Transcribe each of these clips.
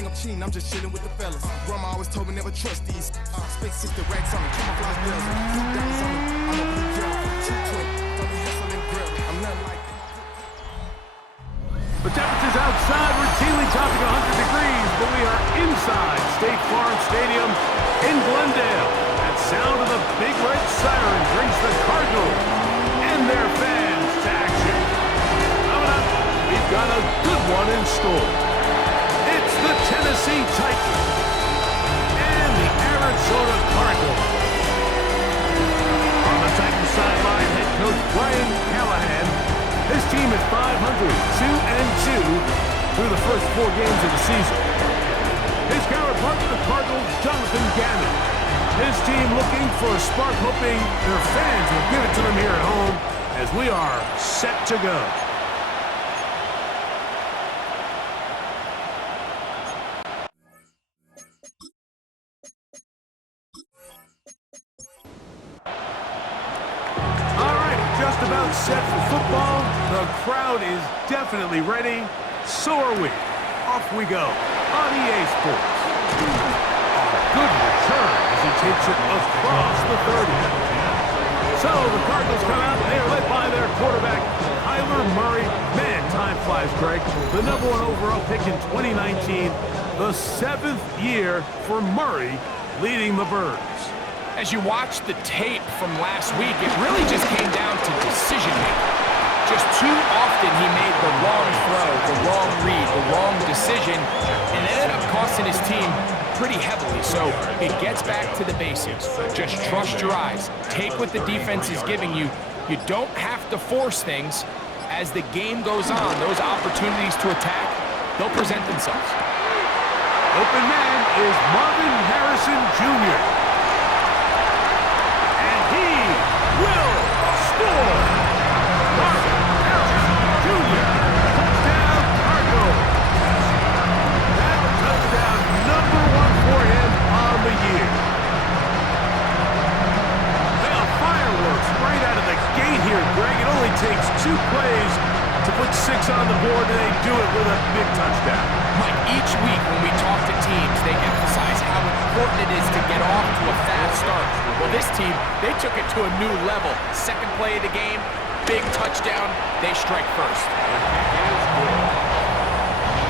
think I'm cheating, I'm just chilling with the fellas. Grandma always told me never trust these. Spent 60 racks on me, camouflage bells. Blue diamonds on me, I'm a blue gel. 220, from the hustle and grill. I'm nothing like that. The temperatures outside routinely topping 100 degrees, but we are inside State Farm Stadium in Glendale. That sound of the big red siren brings the Cardinals and their fans to action. Coming up, we've got a good one in store. It's the Tennessee Titans and the Arizona Cardinals. On the Titans sideline, head coach Brian Callahan. His team is 500, 2-2 through the first 4 games of the season. His counterpart, the Cardinals, Jonathan Gannon. His team looking for a spark, hoping their fans will give it to them here at home as we are set to go. Just about set for football. The crowd is definitely ready. So are we. Off we go on EA Sports. A good return as he takes it across the 30. So the Cardinals come out. They are led by their quarterback, Kyler Murray. Man, time flies, Greg. The #1 overall pick in 2019. The 7th year for Murray leading the Birds. As you watch the tape from last week, it really just came down to decision-making. Just too often he made the wrong throw, the wrong read, the wrong decision, and it ended up costing his team pretty heavily. So it gets back to the basics. Just trust your eyes. Take what the defense is giving you. You don't have to force things. As the game goes on, those opportunities to attack, they'll present themselves. Open man is Marvin Harrison Jr. Will score! Marvin Harrison Jr. Touchdown, Cardinals! That touchdown #1 for him on the year. Well, fireworks right out of the gate here, Greg. It only takes 2 plays to put 6 on the board, and they do it with a big touchdown. Mike, each week when we talk to teams, they emphasize how important it is to get off to a fast start. Well, this team, they took it to a new level. Second play of the game, big touchdown, they strike first.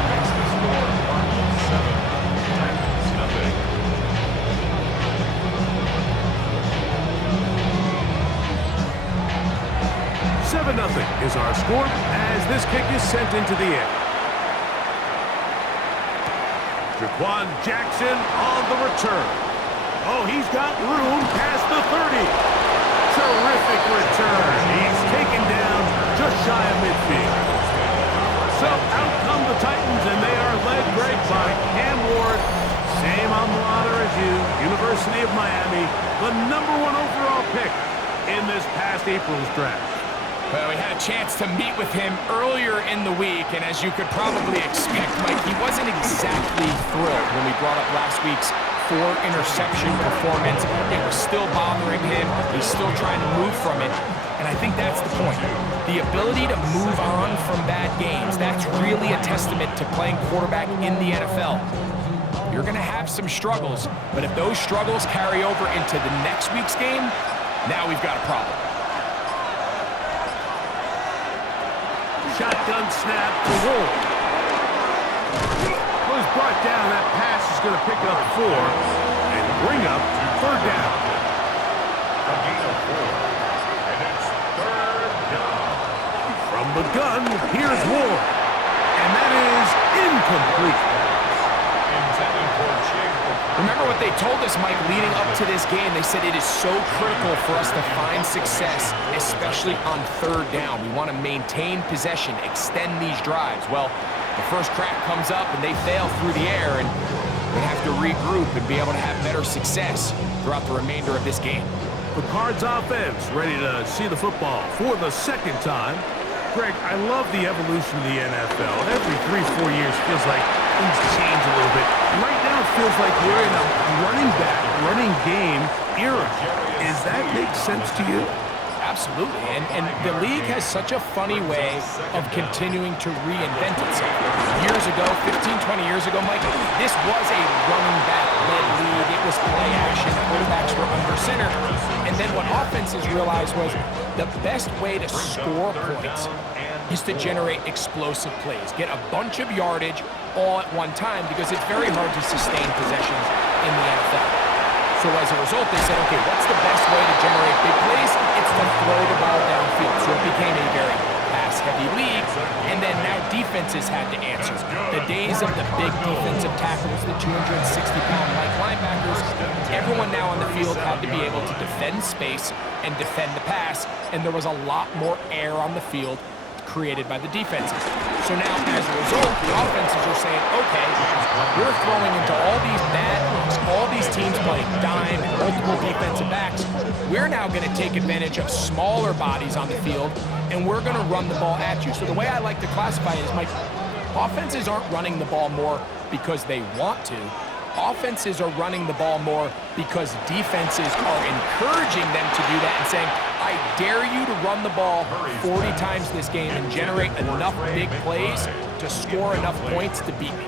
Makes the score Cardinals 7, Titans nothing. $7-0 is our score as this kick is sent into the air. Jaquan Jackson on the return. Oh, he's got room past the 30. Terrific return. He's taken down just shy of midfield. So out come the Titans, and they are led, Greg, by Cam Ward. Same alma mater as you, University of Miami, the #1 overall pick in this past April's draft. Well, we had a chance to meet with him earlier in the week, and as you could probably expect, Mike, he wasn't exactly thrilled when we brought up last week's 4-interception performance. It was still bothering him. He's still trying to move from it, and I think that's the point. The ability to move on from bad games, that's really a testament to playing quarterback in the NFL. You're going to have some struggles, but if those struggles carry over into the next week's game, now we've got a problem. Shotgun snap to Ward. Was brought down. That pass is going to pick up 4 and bring up 3rd down. A gain of 4, and it's 3rd down. From the gun, here's Ward. And that is incomplete. Intended for Jake. Remember what they told us, Mike, leading up to this game. They said it is so critical for us to find success, especially on 3rd down. We want to maintain possession, extend these drives. Well, the first crack comes up and they fail through the air, and they have to regroup and be able to have better success throughout the remainder of this game. The Cards offense ready to see the football for the 2nd time. Greg, I love the evolution of the NFL. Every 3-4 years feels like things change a little bit. Right now it feels like we're in a running game era. Does that make sense to you? absolutely. And the league has such a funny way of continuing to reinvent itself. Years ago, 15, 20 years ago, Mike, this was a running back-led league. It was play action. Quarterbacks were under center. And then what offenses realized was the best way to score points is to generate explosive plays. Get a bunch of yardage all at one time because it's very hard to sustain possessions in the NFL. So as a result, they said, okay, what's the best way to generate big plays? It's to throw the ball downfield. So it became a very pass-heavy league, and then now defenses had to answer. The days of the big defensive tackles, the 260-pound linebackers, everyone now on the field had to be able to defend space and defend the pass, and there was a lot more air on the field created by the defenses. So now, as a result, the offenses are saying, okay, we're throwing into all these bad looks, all these teams playing dime, multiple defensive backs. We're now going to take advantage of smaller bodies on the field, and we're going to run the ball at you. So the way I like to classify it is, Mike, offenses aren't running the ball more because they want to. Offenses are running the ball more because defenses are encouraging them to do that and saying, I dare you to run the ball 40 times this game and generate enough big plays to score enough points to beat me.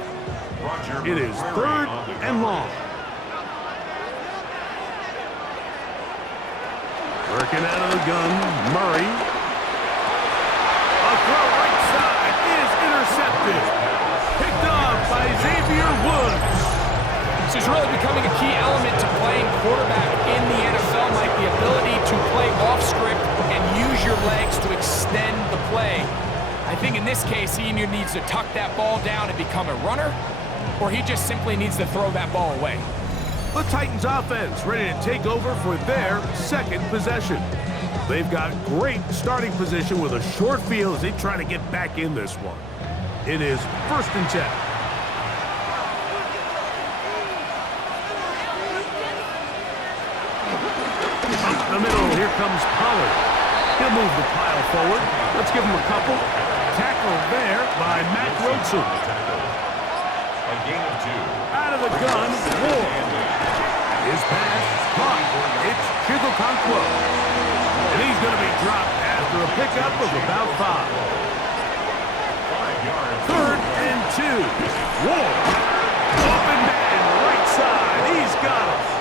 It is 3rd and long. Working out of the gun, Murray. A throw right side is intercepted. Picked off by Xavier Woods. This is really becoming a key element to playing quarterback in the NFL, Mike, the ability to play off script and use your legs to extend the play. I think in this case, he either needs to tuck that ball down and become a runner, or he just simply needs to throw that ball away. The Titans offense ready to take over for their second possession. They've got great starting position with a short field as they try to get back in this one. It is 1st and 10. The middle, here comes Pollard. He'll move the pile forward. Let's give him a couple. Tackle there by Matt Rosen. A gain of 2. Out of the gun, Ward. His pass caught. It's Chigokonkwo. And he's going to be dropped after a pickup of about 5. 5 yards. 3rd and 2. Ward. Open man, right side. He's got him.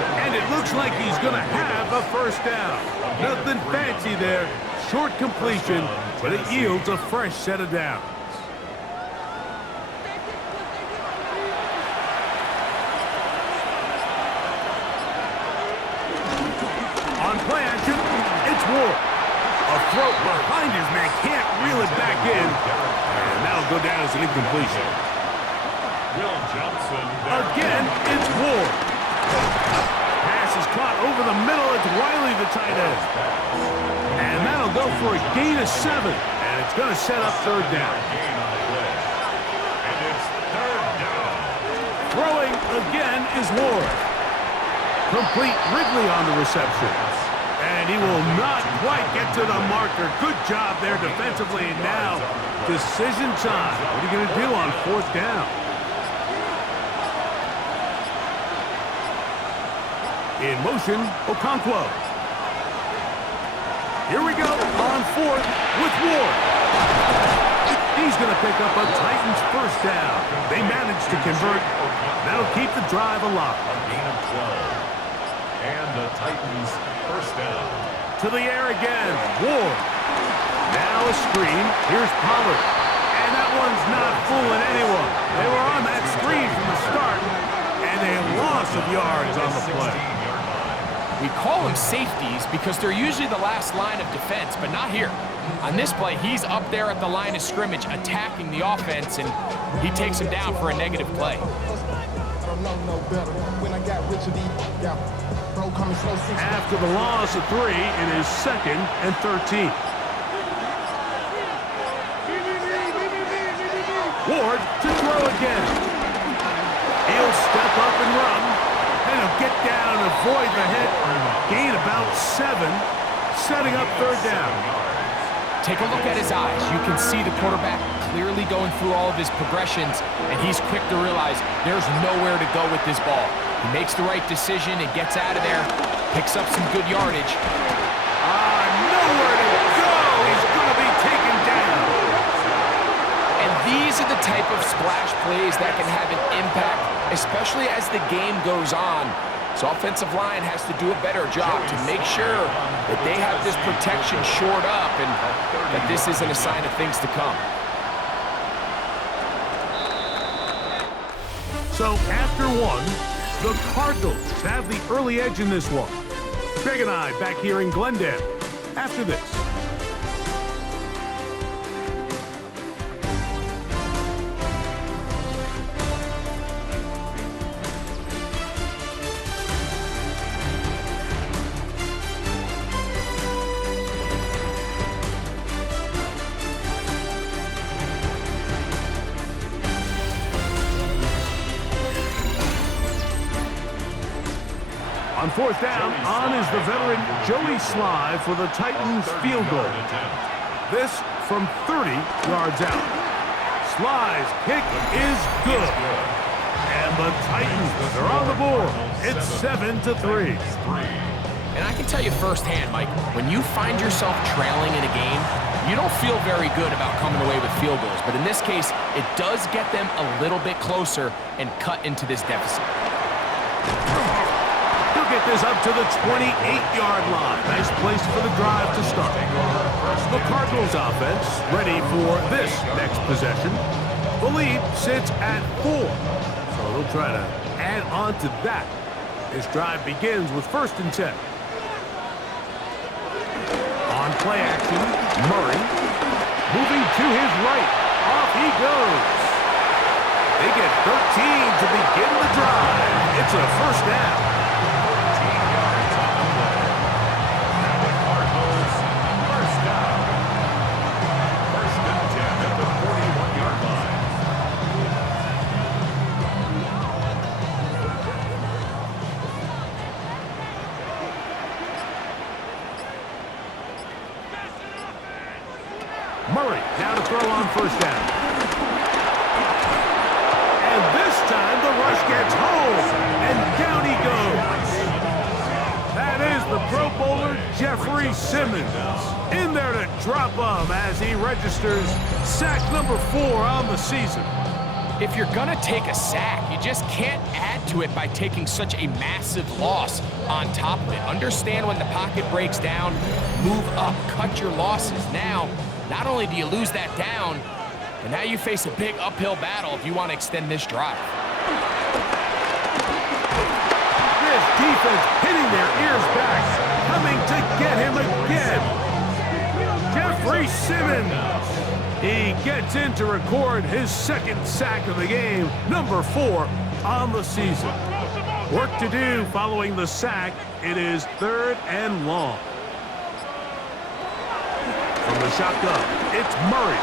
And it looks like he's going to have a first down. Nothing fancy there. Short completion, but it yields a fresh set of downs. On play action, it's Ward. A throw behind his man, can't reel it back in. And that'll go down as an incompletion. Will Johnson. Again, it's Ward. Pass is caught over the middle. It's Wiley, the tight end. And that'll go for a gain of 7. And it's going to set up 3rd down. Gain on the play. And it's 3rd down. Throwing again is Ward. Complete Ridley on the reception. And he will not quite get to the marker. Good job there defensively. And now, decision time. What are you going to do on 4th down? In motion, Okonkwo. Here we go on 4th with Ward. He's going to pick up a Titans first down. They managed to convert. That'll keep the drive alive. A gain of 12. And the Titans first down. To the air again, Ward. Now a screen. Here's Pollard. And that one's not fooling anyone. They were on that screen from the start, and a loss of yards on the play. We call them safeties because they're usually the last line of defense, but not here. On this play, he's up there at the line of scrimmage attacking the offense, and he takes him down for a negative play. After the loss of 3, it is 2nd and 13. Ward to throw again. He'll step up and run. And he'll get down and avoid the hit. Gain about 7, setting up 3rd down. Take a look at his eyes. You can see the quarterback clearly going through all of his progressions, and he's quick to realize there's nowhere to go with this ball. He makes the right decision and gets out of there, picks up some good yardage. No these are the type of splash plays that can have an impact, especially as the game goes on. So offensive line has to do a better job to make sure that they have this protection shored up and that this isn't a sign of things to come. So after one, the Cardinals have the early edge in this one. Greg and I back here in Glendale after this. On fourth down, on is the veteran Joey Sly for the Titans field goal. This from 30 yards out. Sly's kick is good. And the Titans are on the board. It's 7-3. And I can tell you firsthand, Mike, when you find yourself trailing in a game, you don't feel very good about coming away with field goals. But in this case, it does get them a little bit closer and cut into this deficit. Get this up to the 28-yard line. Nice place for the drive to start. The Cardinals offense ready for this next possession. The lead sits at 4, so they'll try to add on to that. This drive begins with 1st and 10. On play action, Murray moving to his right. Off he goes. They get 13 to begin the drive. It's a 1st down. Murray now to throw on 1st down. And this time the rush gets home, and down he goes. That is the Pro Bowler Jeffrey Simmons in there to drop him as he registers sack number 4 on the season. If you're going to take a sack, you just can't add to it by taking such a massive loss on top of it. Understand when the pocket breaks down, move up, cut your losses. Now, not only do you lose that down, but now you face a big uphill battle if you want to extend this drive. This defense hitting their ears back, coming to get him again. Jeffrey Simmons. He gets in to record his 2nd sack of the game, number 4 on the season. Work to do following the sack. It is 3rd and long. From the shotgun, it's Murray.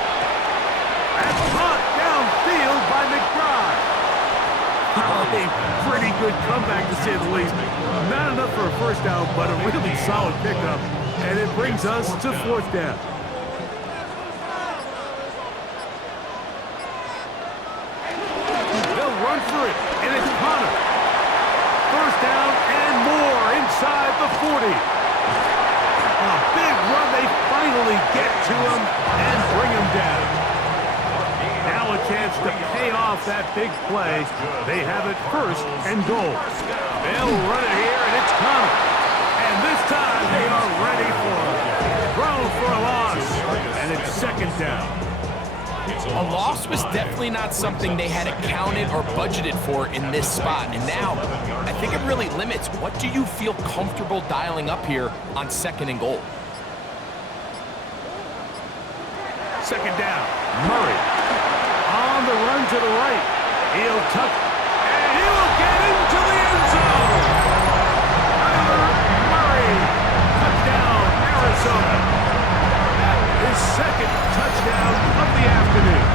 And caught downfield by McBride. A pretty good comeback, to say the least. Not enough for a 1st down, but a really solid pickup. And it brings us to 4th down. They'll run for it, and it's Connor. 1st down and more inside the 40. A big run, they finally get to him and bring him down. Now a chance to pay off that big play. They have it 1st and goal. They'll run it here, and it's Connor. And this time they are ready for it. Thrown for a loss, and it's 2nd down. A loss was definitely not something they had accounted or budgeted for in this spot. And now, I think it really limits what do you feel comfortable dialing up here on 2nd and goal. 2nd down, Murray. On the run to the right. He'll tuck, and he will get into the end zone. Kyler Murray, touchdown, Arizona. His 2nd touchdown of the afternoon.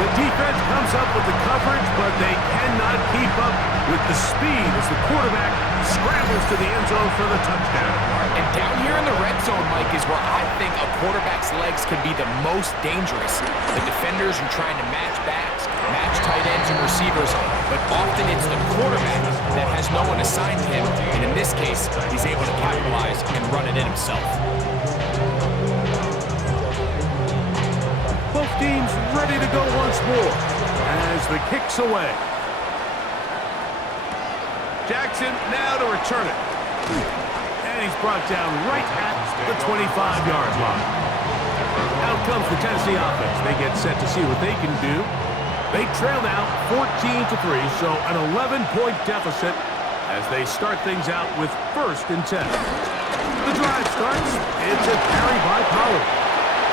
The defense comes up with the coverage, but they cannot keep up with the speed as the quarterback scrambles to the end zone for the touchdown. And down here in the red zone, Mike, is where I think a quarterback's legs can be the most dangerous. The defenders are trying to match backs, match tight ends and receivers, but often it's the quarterback that has no one assigned to him, and in this case, he's able to capitalize and run it in himself. The Ward as the kick's away. Jackson now to return it. And he's brought down right at the 25-yard line. Out comes the Tennessee offense. They get set to see what they can do. They trail now 14-3, so an 11-point deficit as they start things out with 1st and 10. The drive starts. It's a carry by Pollard.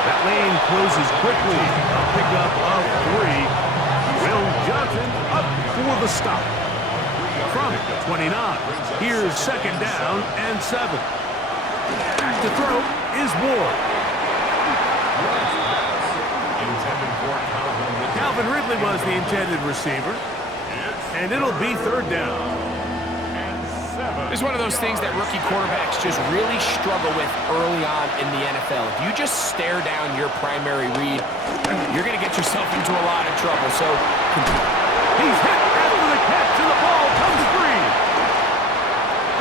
That lane closes quickly. A pickup of 3. Will Johnson up for the stop. From 29, here's 2nd down and 7. Back to throw is Ward. Calvin Ridley was the intended receiver, and it'll be 3rd down. It's one of those things that rookie quarterbacks just really struggle with early on in the NFL. If you just stare down your primary read, you're going to get yourself into a lot of trouble. So he's hit after the catch, and the ball comes free.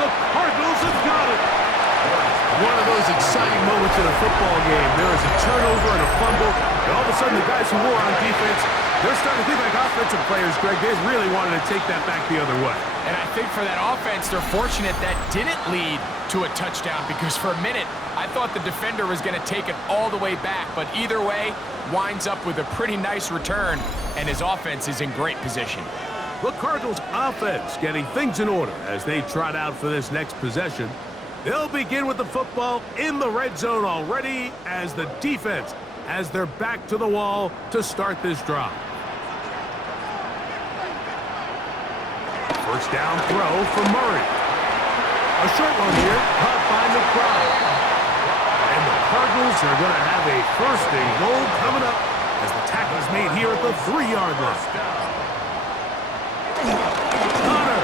The Cardinals have got it. One of those exciting moments in a football game. There is a turnover and a fumble, and all of a sudden the guys who were on defense, they're starting to think like offensive players, Greg. They really wanted to take that back the other way. And I think for that offense, they're fortunate that didn't lead to a touchdown, because for a minute, I thought the defender was going to take it all the way back. But either way, winds up with a pretty nice return, and his offense is in great position. The Cardinals offense getting things in order as they trot out for this next possession. They'll begin with the football in the red zone already as the defense has their back to the wall to start this drive. First down throw for Murray. A short one here, caught by McBride. And the Cardinals are going to have a 1st and goal coming up as the tackle's made here at the 3-yard line. Connor.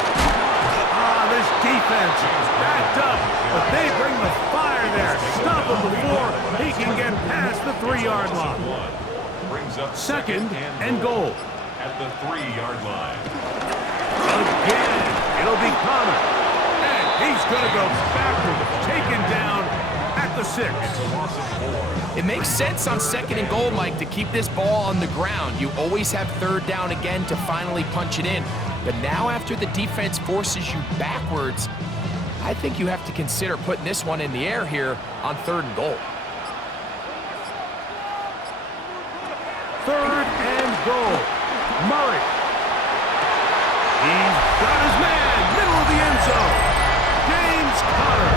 This defense is backed up, but they bring the fire there. Stop him before he can get past the 3-yard line. 2nd and goal. At the 3-yard line. Again, it'll be Connor. And he's going to go backwards, taken down at the 6. It makes sense on 2nd and goal, Mike, to keep this ball on the ground. You always have 3rd down again to finally punch it in. But now after the defense forces you backwards, I think you have to consider putting this one in the air here on 3rd and goal. 3rd and goal. Murray. He's got his man, middle of the end zone. James Conner.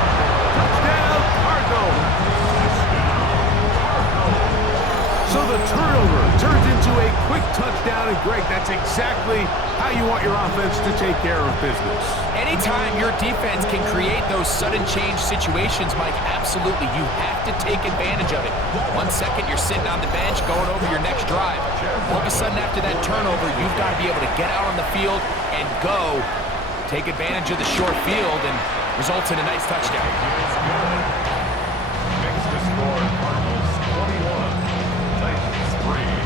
Touchdown, Cardinals. So the turnover turns into a quick touchdown, and Greg, that's exactly how you want your offense to take care of business. Anytime your defense can create those sudden change situations, Mike, absolutely, you have to take advantage of it. 1 second, you're sitting on the bench going over your next drive. All of a sudden, after that turnover, you've got to be able to get out on the field and go, take advantage of the short field, and results in a nice touchdown. Makes the score Cardinals 21, Titans 3.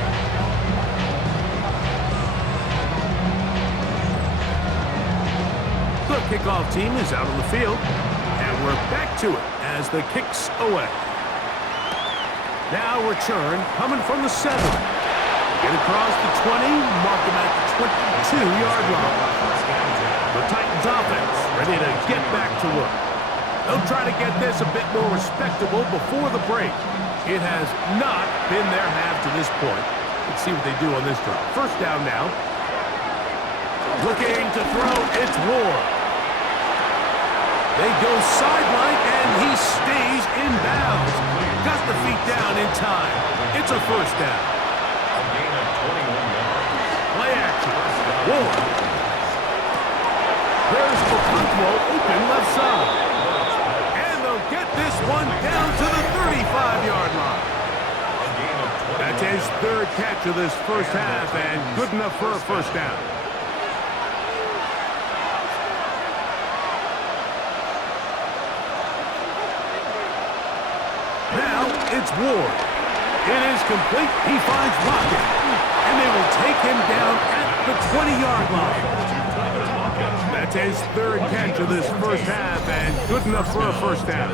The kickoff team is out on the field, and we're back to it as the kick's away. Now return coming from the 7. Get across the 20, mark him at the 22-yard line. The Titans offense ready to get back to work. They'll try to get this a bit more respectable before the break. It has not been their half to this point. Let's see what they do on this drive. First down now. Looking to throw, it's Ward. They go sideline, and he stays in bounds. Got the feet down in time. It's a 1st down. A gain of 21 yards. Play action. Ward. There's Okonkwo open left side. And they'll get this one down to the 35-yard line. A gain of 21. That's his 3rd catch of this first half, and good enough for a 1st down. Now it's Ward. It is complete. He finds Lockett. And they will take him down at the 20-yard line. That's his 3rd catch of this first half, and good enough for a 1st down.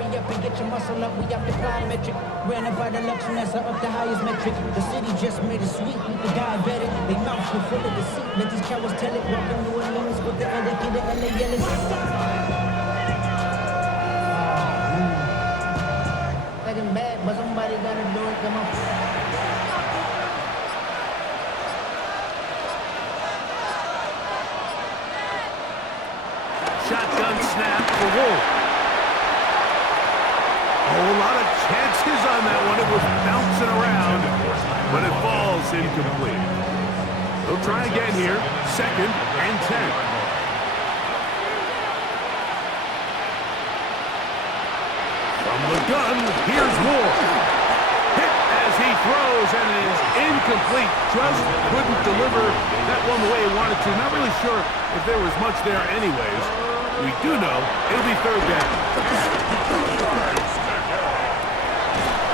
hurry up and get your muscle up. We up the plyometric. Ran up by the luxury, that's up the highest metric. The city just made it sweet. People diabetic. They mouths were full of deceit. Let these cowards tell it. Welcome to New Orleans with the other kid, the LA yelling. Second bad, but somebody gotta do it. Come on. Shotgun snap for Wolf. Oh, a lot of chances on that one. It was bouncing around, but it falls incomplete. They'll try again here. 2nd and 10. From the gun, here's Ward. Hit as he throws, and it is incomplete. Just couldn't deliver that one the way he wanted to. Not really sure if there was much there anyways. We do know it'll be 3rd down.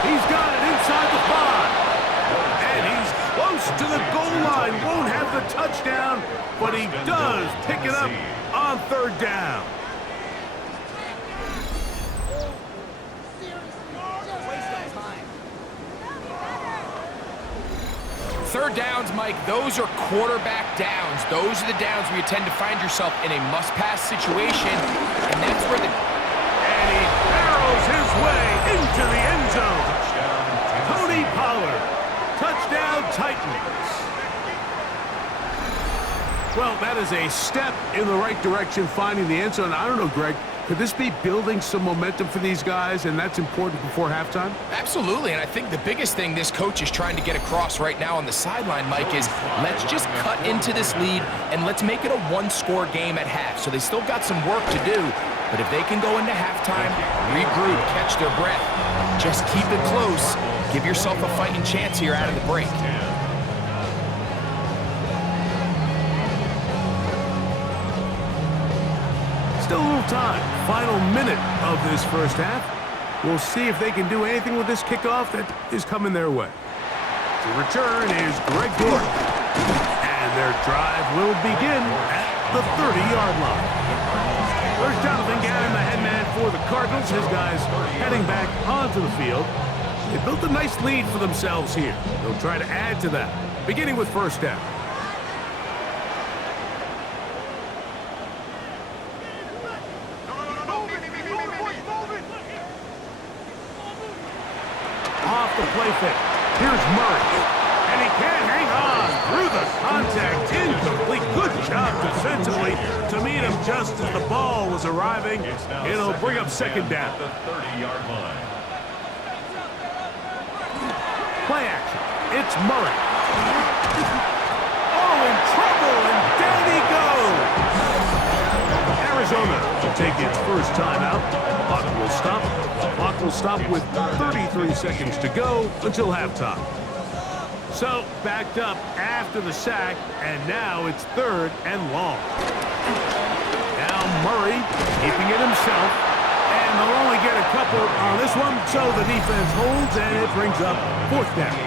He's got it inside the 5. And he's close to the goal line. Won't have the touchdown, but he does pick it up on 3rd down. Third downs, Mike, those are quarterback downs. Those are the downs where you tend to find yourself in a must-pass situation, and that's where the... And he barrels his way into the end zone. Tony Pollard, touchdown Titans. Well, that is a step in the right direction, finding the end zone. I don't know, Greg, could this be building some momentum for these guys, and that's important before halftime? Absolutely, and I think the biggest thing this coach is trying to get across right now on the sideline, Mike, is let's just cut into this lead and let's make it a one-score game at half. So they still got some work to do, but if they can go into halftime, regroup, catch their breath, just keep it close, give yourself a fighting chance here out of the break. Still a little time. Final minute of this first half. We'll see if they can do anything with this kickoff that is coming their way. To return is Greg Gordon. And their drive will begin at the 30-yard line. There's Jonathan Gannon, the head man for the Cardinals. His guys heading back onto the field. They built a nice lead for themselves here. They'll try to add to that, beginning with 1st down. Off the play fake. Here's Murray. And he can't hang on through the contact. Incomplete. Good job defensively to meet him just as the ball was arriving. It'll bring up 2nd down. The 30-yard line. Play action. It's Murray. Oh, in trouble, and down he goes. Arizona will take its first timeout. Clock will stop. Clock will stop with 33 seconds to go until halftime. So, backed up after the sack, and now it's 3rd and long. Now Murray keeping it himself, and they'll only get a couple on this one, so the defense holds, and it brings up 4th down.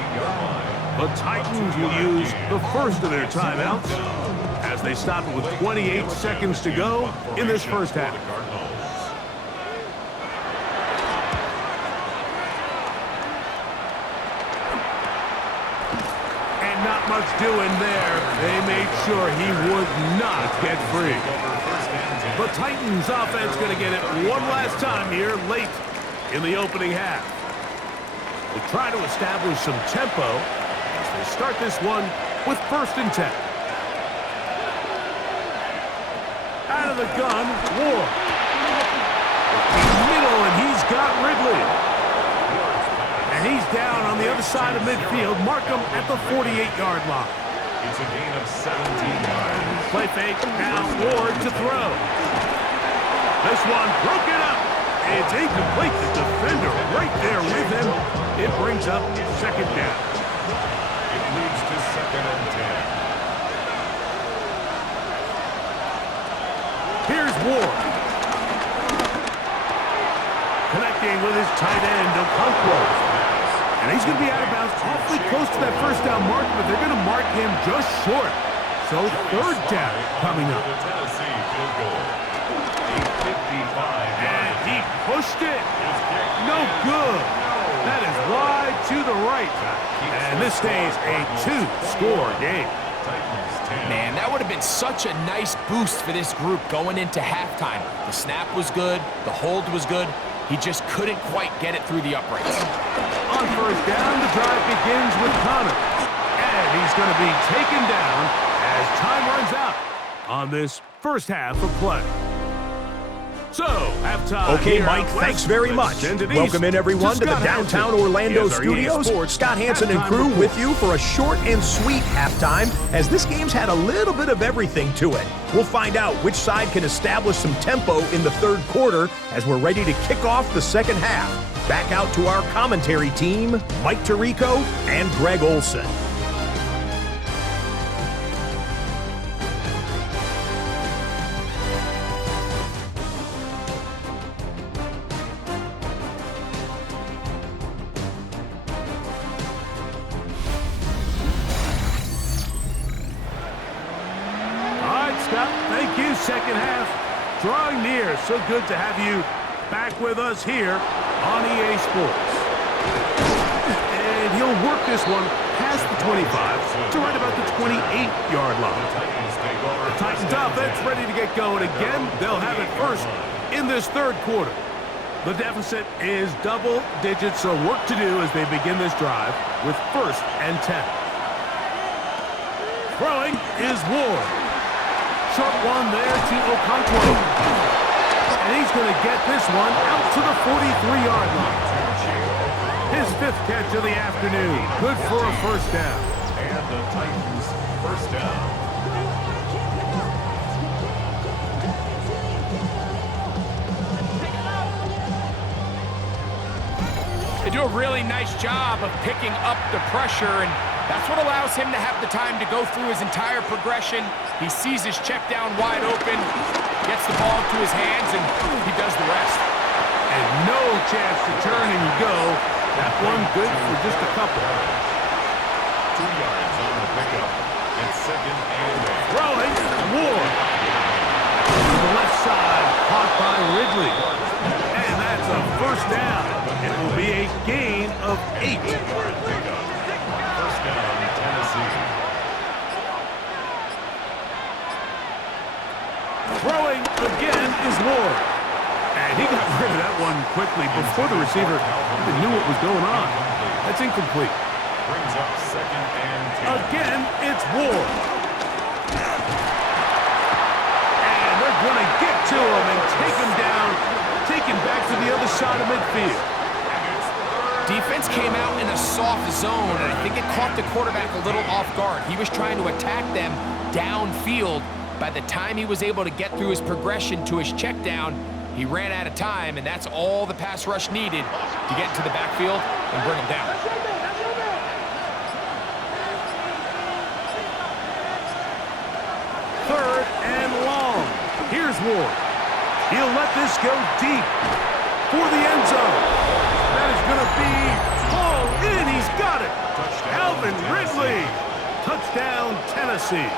The Titans will use the first of their timeouts as they stop it with 28 seconds to go in this first half. And not much doing there. They made sure he would not get free. The Titans offense going to get it one last time here late in the opening half. They try to establish some tempo as they start this one with 1st and 10. Out of the gun, Ward. Middle, and he's got Ridley. And he's down on the other side of midfield. Mark him at the 48-yard line. It's a gain of 17 yards. Play fake, now Ward to throw. This one broken up. It's incomplete. The defender right there with him. It brings up 2nd down. It leads to 2nd and 10. Here's Ward. Connecting with his tight end, Okonkwo. And he's going to be out of bounds awfully close to that 1st down mark, but they're going to mark him just short. So 3rd down coming up. The Tennessee field goal. A 55-yard He pushed it. No good. That is wide to the right. And this stays a 2-score game. Man, that would have been such a nice boost for this group going into halftime. The snap was good. The hold was good. He just couldn't quite get it through the uprights. On first down, the drive begins with Connor. And he's going to be taken down as time runs out on this first half of play. So, halftime. Okay, Mike, thanks very much. Welcome in, everyone, to the downtown Orlando studios. Scott Hansen and crew with you for a short and sweet halftime, as this game's had a little bit of everything to it. We'll find out which side can establish some tempo in the third quarter as we're ready to kick off the second half. Back out to our commentary team, Mike Tirico and Greg Olson. Second half drawing near. So good to have you back with us here on EA Sports. And he'll work this one past the 25 to right about the 28-yard line. The Titans offense ready to get going again. They'll have it first in this third quarter. The deficit is double digits, so work to do as they begin this drive with 1st and 10. Throwing is Ward. Short one there to Okonkwo. And he's going to get this one out to the 43-yard line. His 5th catch of the afternoon. Good for a first down. And the Titans first down. They do a really nice job of picking up the pressure, and that's what allows him to have the time to go through his entire progression. He sees his check down wide open, gets the ball into his hands, and he does the rest. And no chance to turn and go. That one good for just a couple. 2 yards on the pickup. And 2nd and 8. Throwing, Ward. To the left side, caught by Ridley. And that's a first down. It will be a gain of 8. First down, Tennessee. Throwing again is Ward. And he got rid of that one quickly before the receiver even knew what was going on. That's incomplete. Brings up 2nd and 10. Again, it's Ward. And they're going to get to him and take him down, take him back to the other side of midfield. Defense came out in a soft zone, and I think it caught the quarterback a little off guard. He was trying to attack them downfield. By the time he was able to get through his progression to his check down, he ran out of time, and that's all the pass rush needed to get into the backfield and bring him down. Third and long. Here's Ward. He'll let this go deep for the end zone. That is going to be hauled in. He's got it. Alvin Ridley. Touchdown, Tennessee.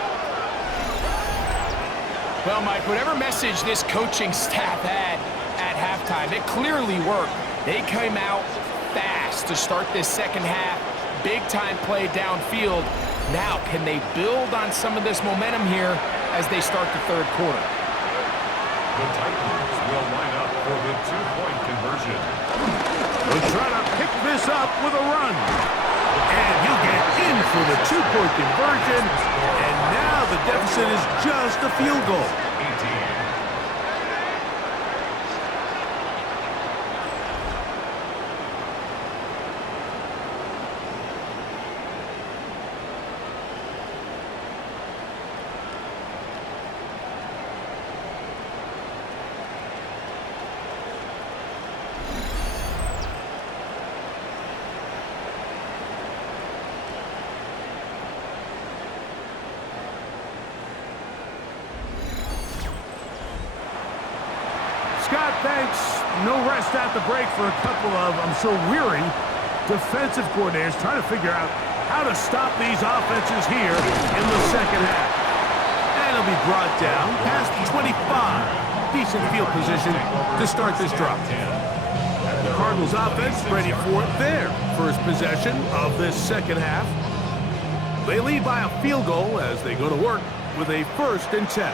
Well, Mike, whatever message this coaching staff had at halftime, it clearly worked. They came out fast to start this second half. Big-time play downfield. Now, can they build on some of this momentum here as they start the third quarter? The Titans will line up for the 2-point conversion. They'll try to pick this up with a run. And he'll get in for the 2-point conversion. And now the deficit is just a field goal. 18. Scott, thanks. No rest at the break for a couple of, I'm sure, weary defensive coordinators trying to figure out how to stop these offenses here in the second half. And it'll be brought down past the 25. decent field position to start this drive. The Cardinals offense ready for their first possession of this second half. They lead by a field goal as they go to work with a 1st and 10.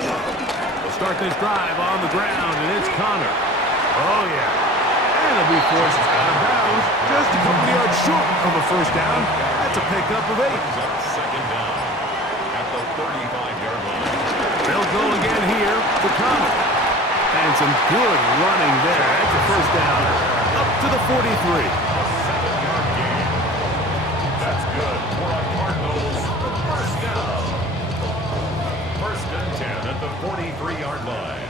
They'll start this drive on the ground, and it's Connor. Oh, yeah. And he'll be forced out of bounds just a couple yards short of a first down. That's a pickup of 8. Second down at the 35-yard line. They'll go again here to Connor. And some good running there. That's a first down up to the 43. A 7-yard gain. That's good for a Cardinals first down. 1st and 10 at the 43-yard line.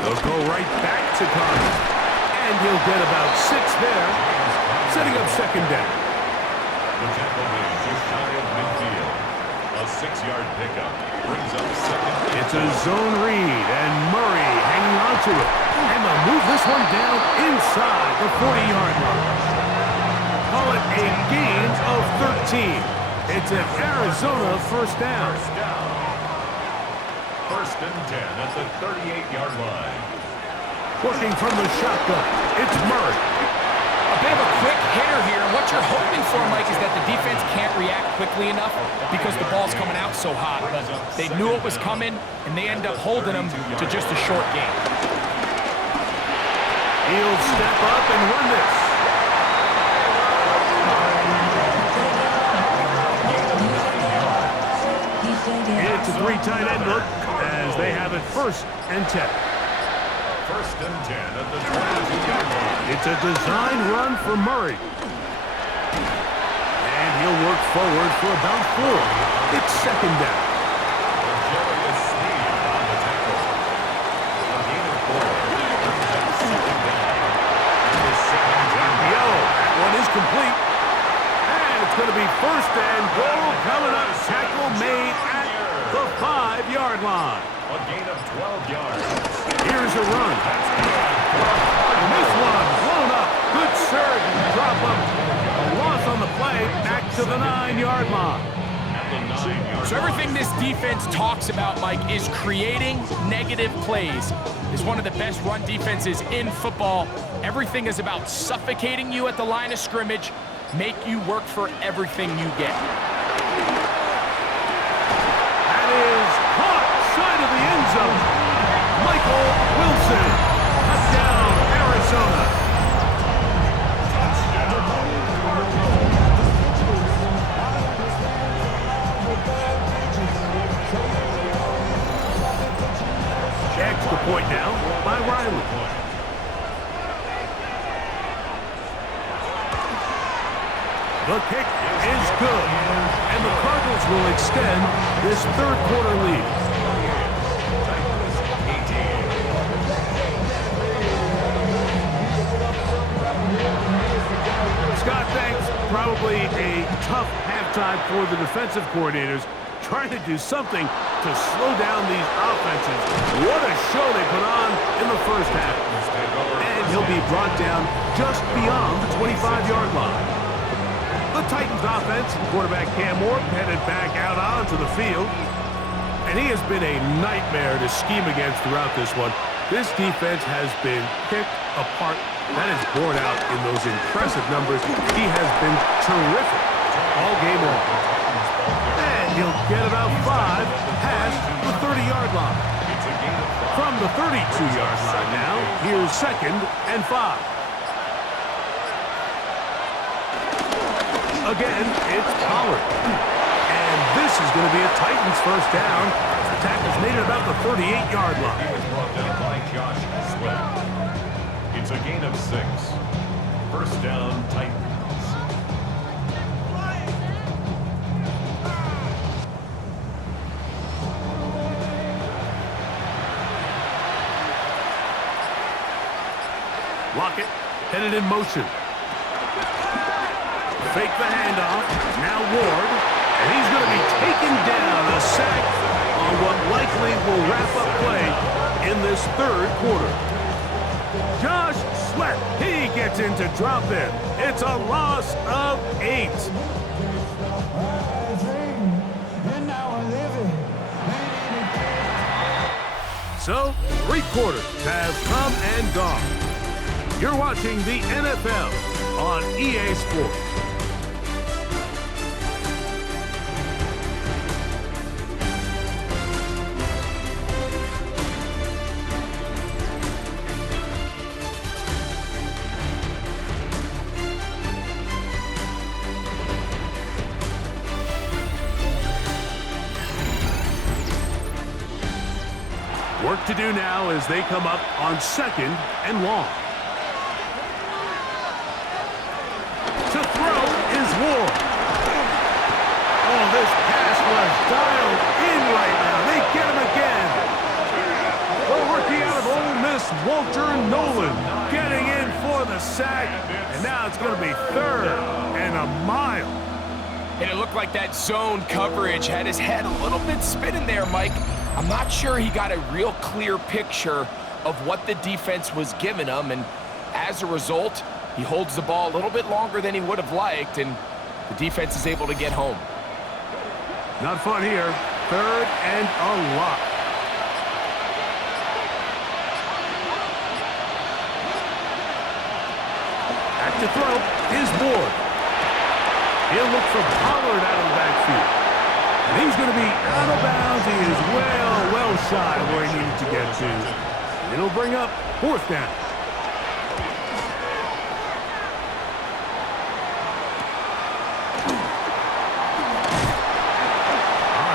They'll go right back to Connor. And he'll get about 6 there, setting up second down. The tackle made just shy of midfield. A 6-yard pickup brings up second. It's a zone read, and Murray hanging on to it. And they'll move this one down inside the 40-yard line. Call it a gain of 13. It's an Arizona first down. 1st and 10 at the 38-yard line. Working from the shotgun, it's Murray. A bit of a quick hitter here. What you're hoping for, Mike, is that the defense can't react quickly enough because the ball's coming out so hot. But they knew it was coming, and they end up holding them to just a short game. He'll step up and run this. It's a 3 tight end look as they have it 1st and 10. 1st and 10 at the 22-yard line. It's a design run for Murray. And he'll work forward for about 4. It's second down. Agilious speed on the tackle. A gain of 4 brings up second down. And the second down. Yellow. That one is complete. And it's going to be 1st and goal coming up. Tackle made at the 5-yard line. A gain of 12 yards. Here's a run. And this one blown up. Good surge and drop up. A loss on the play back to the 9-yard line. At the 9-yard So everything this defense talks about, Mike, is creating negative plays. Is one of the best run defenses in football. Everything is about suffocating you at the line of scrimmage, make you work for everything you get. That is caught side of the end zone. Michael Wilson. Touchdown, Arizona. Extra point now by Riley. The kick is good, and the Cardinals will extend this 3rd quarter lead. Scott, thanks. Probably a tough halftime for the defensive coordinators, trying to do something to slow down these offenses. What a show they put on in the first half. And he'll be brought down just beyond the 25-yard line. The Titans offense, quarterback Cam Moore, headed back out onto the field. And he has been a nightmare to scheme against throughout this one. This defense has been picked apart. That is borne out in those impressive numbers. He has been terrific all game long. And he'll get about 5 past the 30-yard line. From the 32-yard line now, here's 2nd and 5. Again, it's Pollard. And this is going to be a Titans first down. The tackle's made it about the 38-yard line. He was brought down by Josh Sweat. It's a gain of 6. First down, Titans. Lockett headed in motion. Fake the handoff. Now Ward. And he's going to be taken down. A sack on what likely will wrap up play in this 3rd quarter. Josh Sweat. He gets in to drop it. It's a loss of 8. So, 3 quarters have come and gone. You're watching the NFL on EA Sports. Work to do now as they come up on 2nd and long. To throw is Ward. Oh, this pass was dialed in right now. They get him again. The rookie out of Ole Miss, Walter Nolan, getting in for the sack. And now it's going to be 3rd and a mile. And it looked like that zone coverage had his head a little bit spinning there, Mike. I'm not sure he got a real clear picture of what the defense was giving him, and as a result, he holds the ball a little bit longer than he would have liked, and the defense is able to get home. Not fun here. 3rd and a lot. Back to throw is Ward. He'll look for Pollard out of the backfield. And he's going to be out of bounds. He is well shy of where he needed to get to. It'll bring up 4th down.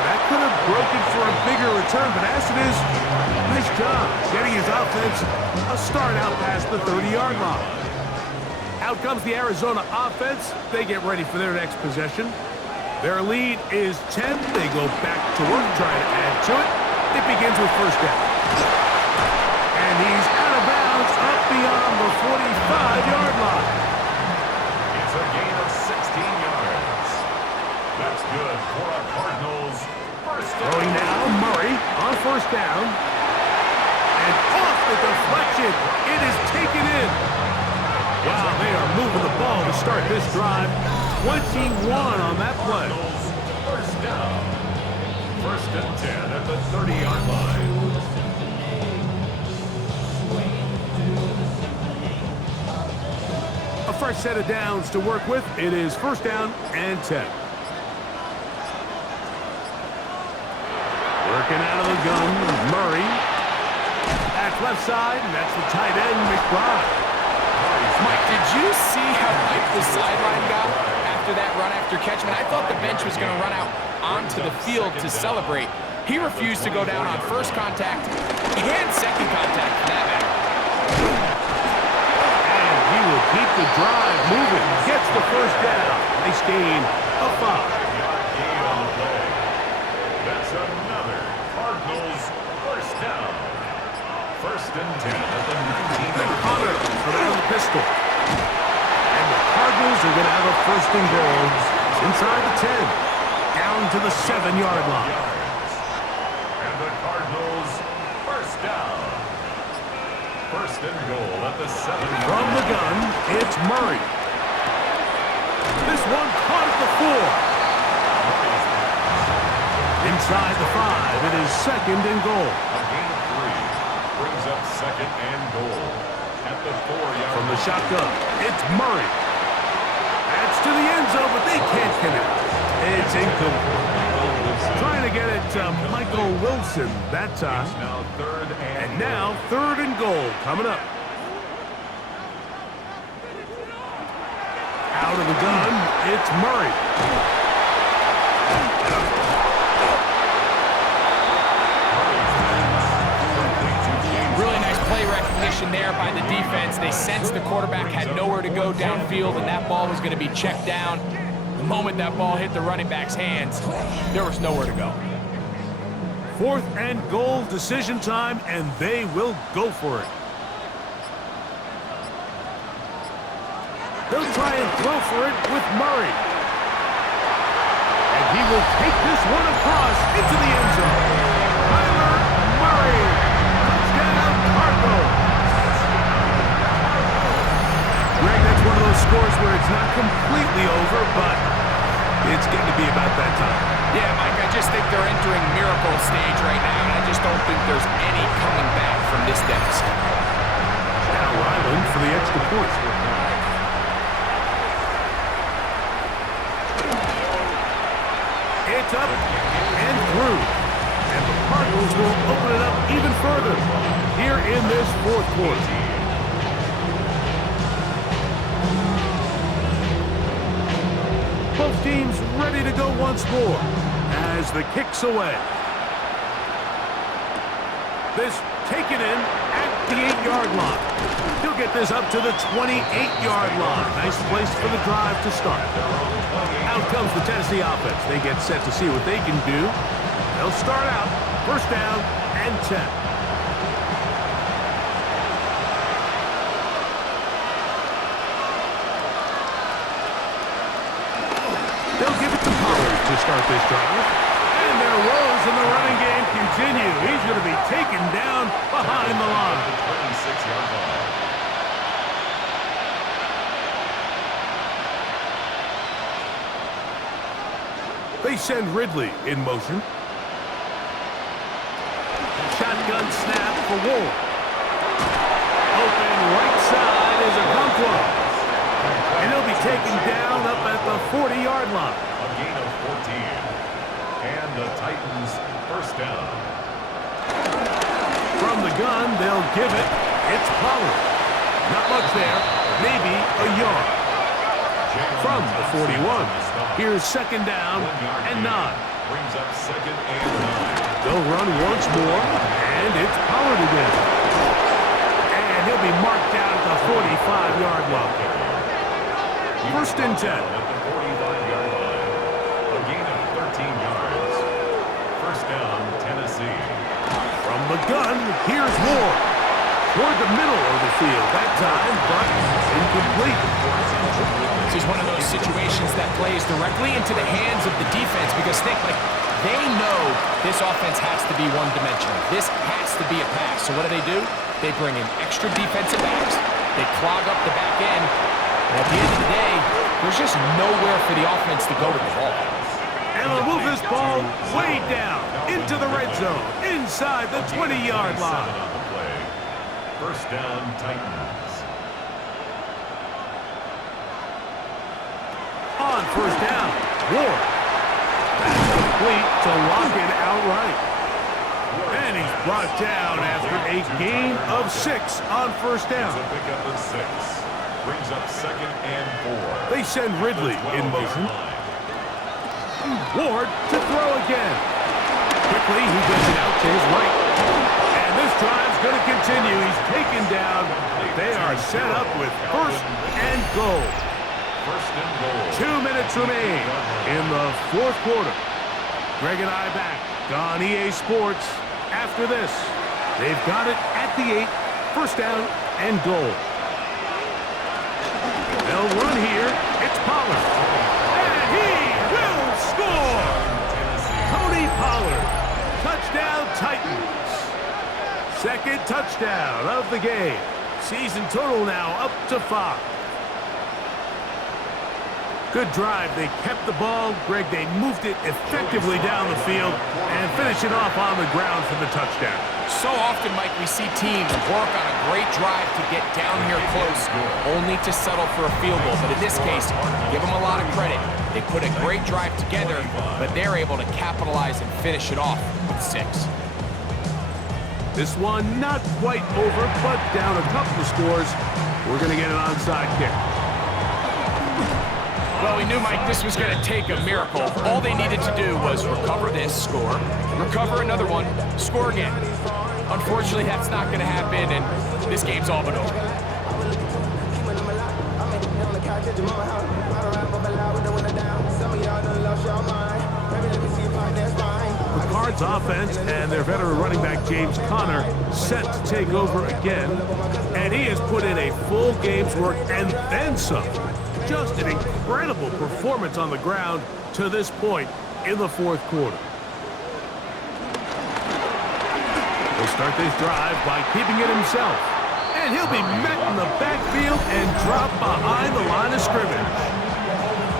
That could have broken for a bigger return, but as it is, nice job getting his offense a start out past the 30-yard line. Out comes the Arizona offense. They get ready for their next possession. Their lead is 10. They go back to work, trying to add to it. It begins with 1st down. And he's out of bounds up beyond the 45-yard line. It's a gain of 16 yards. That's good for a Cardinals first down. Throwing now, Murray on 1st down. And off the deflection. It is taken in. Wow, they are moving the ball to start this drive. 21 on that play. First down. 1st and 10 at the 30-yard line. A fresh set of downs to work with. It is 1st down and 10. Working out of the gun, Murray. That's left side, and that's the tight end, McBride. Mike, did you see how hyped the sideline got after that run after catch? I thought the bench was going to run out onto the field to celebrate. He refused to go down on 1st contact and 2nd contact for that matter. And he will keep the drive moving. Gets the 1st down. Nice gain of 5. Gain on the play. That's another Cardinals first down. 1st and 10 at the 19. Connor around the pistol. And the Cardinals are going to have a 1st and goal inside the 10. Down to the 7-yard line. And the Cardinals first down. 1st and goal at the 7. From the gun, it's Murray. This one caught at the 4. Inside the 5, it is 2nd and goal. A gain of 3 brings up 2nd and goal at the 4-yard From the shotgun, it's Murray. That's to the end zone, but they can't connect. It's incomplete. Trying to get it to Michael Wilson that time. Now 3rd and now 3rd and goal coming up. Out of the gun, it's Murray. Really nice play recognition there by the defense. They sensed the quarterback had nowhere to go downfield, and that ball was going to be checked down. The moment that ball hit the running back's hands, there was nowhere to go. 4th and goal, decision time, and they will go for it. They'll try and throw for it with Murray. And he will take this one across into the end zone. Kyler Murray. Touchdown, Cardinals. those scores where it's not completely over, but it's getting to be about that time. Yeah, Mike, I just think they're entering miracle stage right now, and I just don't think there's any coming back from this deficit. Now Ryland for the extra point. It's up and through. And the Cardinals will open it up even further here in this fourth quarter. Both teams ready to go once more as the kick's away. This taken in at the 8-yard line. He'll get this up to the 28-yard line. Nice place for the drive to start. Out comes the Tennessee offense. They get set to see what they can do. They'll start out first down and 10. They'll give it to Pollard to start this drive. And their woes in the running game continue. He's going to be taken down behind the line. 26-yard line. They send Ridley in motion. Shotgun snap for Ward. Open right side is a Okonkwo. And he'll be taken down up at the 40-yard line. A gain of 14. And the Titans first down. From the gun, they'll give it. It's Pollard. Not much there. Maybe a yard. From the 41. Here's second down and 9. Brings up second and 9. They'll run once more, and it's Pollard again. And he'll be marked down at the 45-yard line. First and 10. At the 45-yard line. A gain of 13 yards. First down, Tennessee. From the gun, here's Ward. Toward the middle of the field that time, but incomplete. This is one of those situations that plays directly into the hands of the defense because they know this offense has to be one-dimensional. This has to be a pass. So what do? They bring in extra defensive backs. They clog up the back end. And at the end of the day, there's just nowhere for the offense to go with the ball. And they'll move this ball way down into the red zone, inside the 20-yard line. On the play. First down, Titans. On first down, Ward. That's complete to lock it outright. And he's brought down after a gain of 6 on first down. A pickup of 6. Brings up second and 4. They send Ridley in motion. Ward to throw again. Quickly, he gets it out to his right. And this drive's going to continue. He's taken down. They are set up with first and goal. First and goal. 2 minutes remain in the fourth quarter. Greg and I back on EA Sports after this. They've got it at the 8. First down and goal. They'll run here. It's Pollard. And he will score! Tony Pollard. Touchdown Titans. Second touchdown of the game. Season total now up to 5. Good drive. They kept the ball. Greg, they moved it effectively down the field and finish it off on the ground for the touchdown. So often, Mike, we see teams work on a great drive to get down here close, only to settle for a field goal. But in this case, give them a lot of credit. They put a great drive together, but they're able to capitalize and finish it off with 6. This one not quite over, but down a couple of scores. We're going to get an onside kick. Well, we knew, Mike, this was going to take a miracle. All they needed to do was recover this, score, recover another one, score again. Unfortunately, that's not going to happen, and this game's all but over. The Cards offense and their veteran running back James Conner set to take over again, and he has put in a full game's work and then some. Just an incredible performance on the ground to this point in the fourth quarter. He'll start this drive by keeping it himself. And he'll be met in the backfield and dropped behind the line of scrimmage.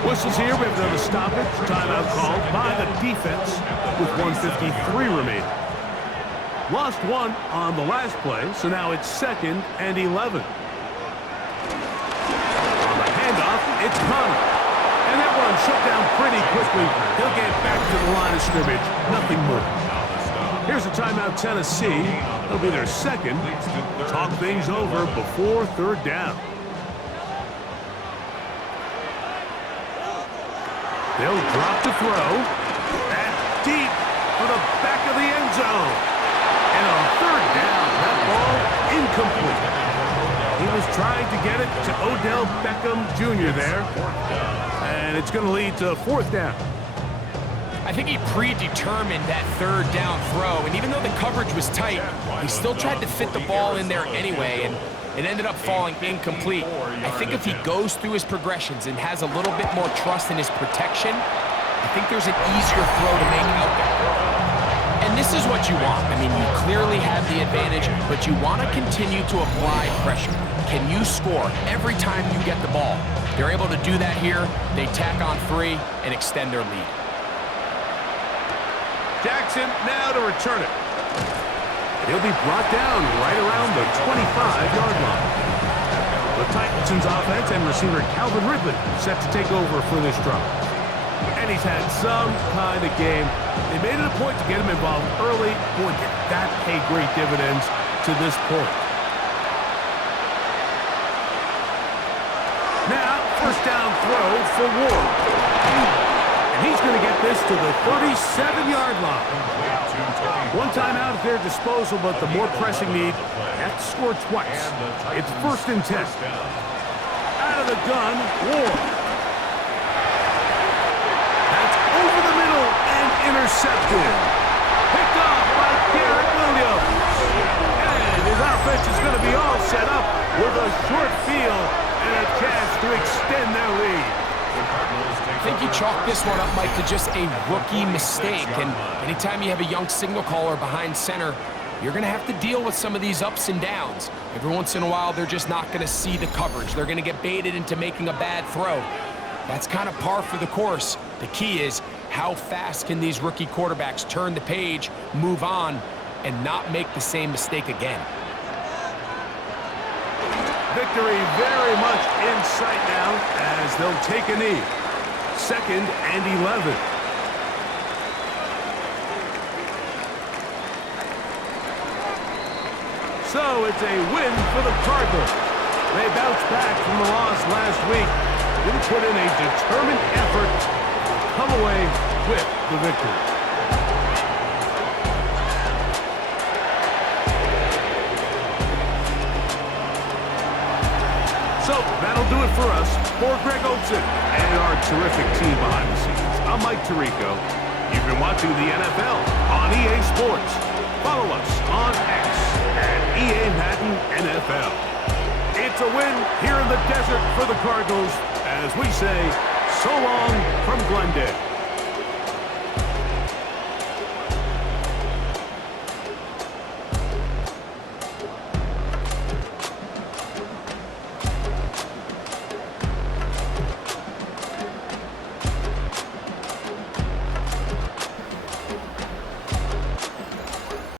Whistles here. We have another stoppage. Timeout called by the defense with 1:53 remaining. Lost one on the last play, so now it's 2nd and 11. On the handoff, it's Connor. And that one shut down pretty quickly. He'll get back to the line of scrimmage. Nothing more. Here's a timeout, Tennessee. It'll be their second. Talk things over before 3rd down. They'll drop the throw. That's deep for the back of the end zone. And on 3rd down, that ball incomplete. He was trying to get it to Odell Beckham Jr. there. And it's going to lead to 4th down. I think he predetermined that 3rd down throw, and even though the coverage was tight, he still tried to fit the ball in there anyway, and it ended up falling incomplete. I think if he goes through his progressions and has a little bit more trust in his protection, I think there's an easier throw to make out there. And this is what you want. I mean, you clearly have the advantage, but you want to continue to apply pressure. Can you score every time you get the ball? They're able to do that here. They tack on 3 and extend their lead. Jackson now to return it. He'll be brought down right around the 25-yard line. The Titans' offense and receiver Calvin Ridley set to take over for this drive. And he's had some kind of game. They made it a point to get him involved early. Boy, did that pay great dividends to this point. Now, 1st down throw for Ward. And he's going to get this to the 37-yard line. One time out at their disposal, but the more pressing need, have to score twice. It's 1st and 10. Out of the gun, Ward. That's over the middle and intercepted. Picked off by Garrett Williams. And his offense is going to be all set up with a short field and a chance to extend their lead. I think you chalk this one up, Mike, to just a rookie mistake. And anytime you have a young signal caller behind center, you're going to have to deal with some of these ups and downs. Every once in a while, they're just not going to see the coverage. They're going to get baited into making a bad throw. That's kind of par for the course. The key is how fast can these rookie quarterbacks turn the page, move on, and not make the same mistake again. Victory very much in sight now as they'll take a knee. 2nd and 11. So it's a win for the Cardinals. They bounced back from the loss last week. They put in a determined effort to come away with the victory. So that'll do it for us. For Greg Olson and our terrific team behind the scenes, I'm Mike Tirico. You've been watching the NFL on EA Sports. Follow us on X at EA Madden NFL. It's a win here in the desert for the Cardinals as we say so long from Glendale.